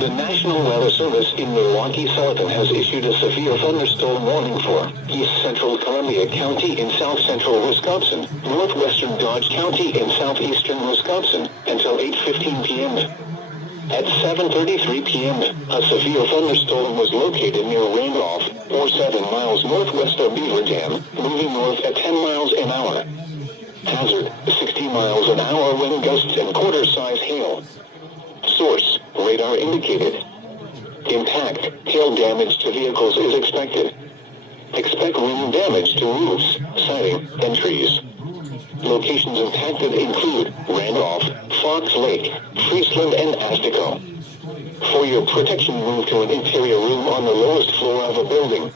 The National Weather Service in Milwaukee Sullivan has issued a severe thunderstorm warning for East Central Columbia County in South Central Wisconsin, Northwestern Dodge County in Southeastern Wisconsin, until 8:15 p.m. At 7:33 p.m., a severe thunderstorm was located near Randolph, or 7 miles northwest of Beaver Dam, moving north at 10 miles an hour. Hazard, 60 miles an hour wind gusts and quarter-size hail. Source, radar indicated. Impact, hail damage to vehicles is expected. Expect wind damage to roofs, siding, and trees. Locations impacted include Randolph, Fox Lake, Friesland, and Astico. For your protection, move to an interior room on the lowest floor of a building.